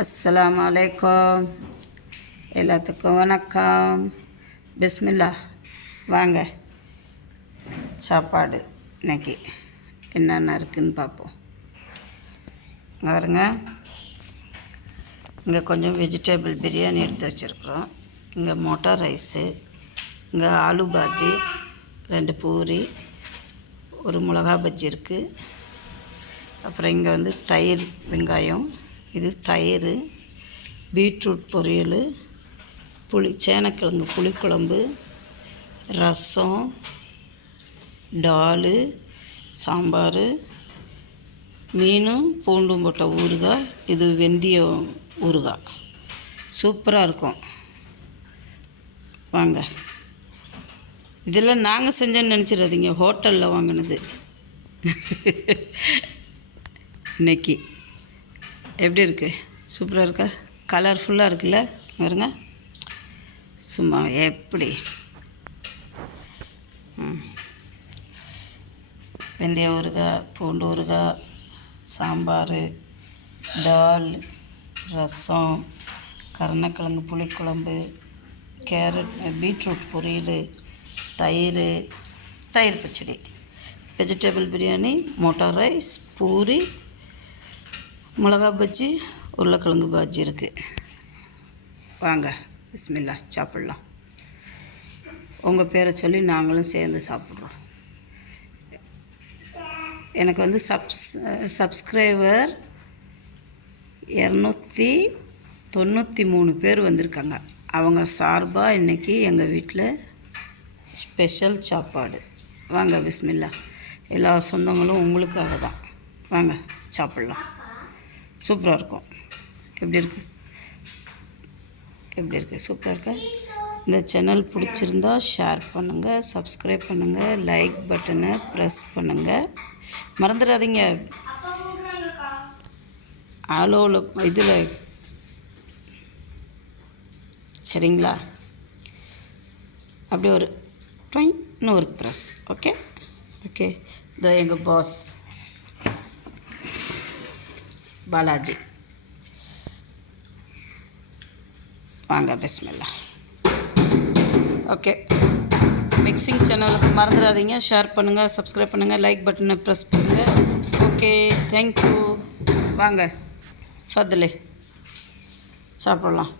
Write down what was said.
அஸ்ஸலாமு அலைக்கும். எல்லாத்துக்கும் வணக்கம். பிஸ்மில்லா. வாங்க சாப்பாடு இன்னைக்கு என்னென்ன இருக்குதுன்னு பார்ப்போம். பாருங்க, இங்கே கொஞ்சம் வெஜிடபிள் பிரியாணி எடுத்து வச்சுருக்குறோம். இங்கே மோட்டா ரைஸு, இங்கே ஆலு பாஜி, 2 பூரி, ஒரு மிளகா பஜ்ஜி இருக்குது. அப்புறம் இங்கே வந்து தயிர் வெங்காயம், இது தயிர், பீட்ரூட் பொரியல், சேனக்கிழங்கு புளிக்குழம்பு, ரசம், டால், சாம்பார், மீனும் பூண்டும் போட்ட ஊறுகாய், இது வெந்தயம் ஊறுகாய். சூப்பராக இருக்கும். வாங்க. இதெல்லாம் நாங்கள் செஞ்சோன்னு நினச்சிடாதீங்க, ஹோட்டலில் வாங்கினது. இன்னைக்கு எப்படி இருக்குது? சூப்பராக இருக்கா? கலர்ஃபுல்லாக இருக்குல்ல? பாருங்க, சும்மா எப்படி வெந்தய ஊறுகாய், பூண்டு ஊறுகாய், சாம்பார், டால், ரசம், கருணக்கிழங்கு புளிக்குழம்பு, கேரட் பீட்ரூட் பொரியல், தயிர் பச்சடி, வெஜிடபிள் பிரியாணி, மோட்டா ரைஸ், பூரி, மிளகா பஜ்ஜி, உருளைக்கிழங்கு பஜ்ஜி இருக்குது. வாங்க பிஸ்மில்லா சாப்பிட்லாம். உங்கள் பேரை சொல்லி நாங்களும் சேர்ந்து சாப்பிட்றோம். எனக்கு வந்து சப்ஸ்கிரைபர் 293 பேர் வந்திருக்காங்க. அவங்க சார்பாக இன்றைக்கி எங்கள் வீட்டில் ஸ்பெஷல் சாப்பாடு. வாங்க பிஸ்மில்லா. எல்லா சொந்தங்களும் உங்களுக்காக தான். வாங்க சாப்பிட்லாம். சூப்பராக இருக்கும். எப்படி இருக்குது? சூப்பராக இருக்கா? இந்த சேனல் பிடிச்சிருந்தா ஷேர் பண்ணுங்கள், சப்ஸ்கிரைப் பண்ணுங்கள், லைக் பட்டனை ப்ரெஸ் பண்ணுங்கள். மறந்துடாதீங்க, ஆலோவில் இதில் சரிங்களா? அப்படி ஒரு ட்வைன்னு ஒரு ப்ரெஸ். ஓகே. இதோ எங்கள் பாஸ் பாலாஜி. வாங்க பிஸ்மில்லா. ஓகே. மிக்சிங் சேனலுக்கு மறந்துடாதீங்க, ஷேர் பண்ணுங்கள், சப்ஸ்கிரைப் பண்ணுங்கள், லைக் பட்டனை ப்ரெஸ் பண்ணுங்கள். Okay, thank you. வாங்க ஃபர்தலே சாப்பிட்லாம்.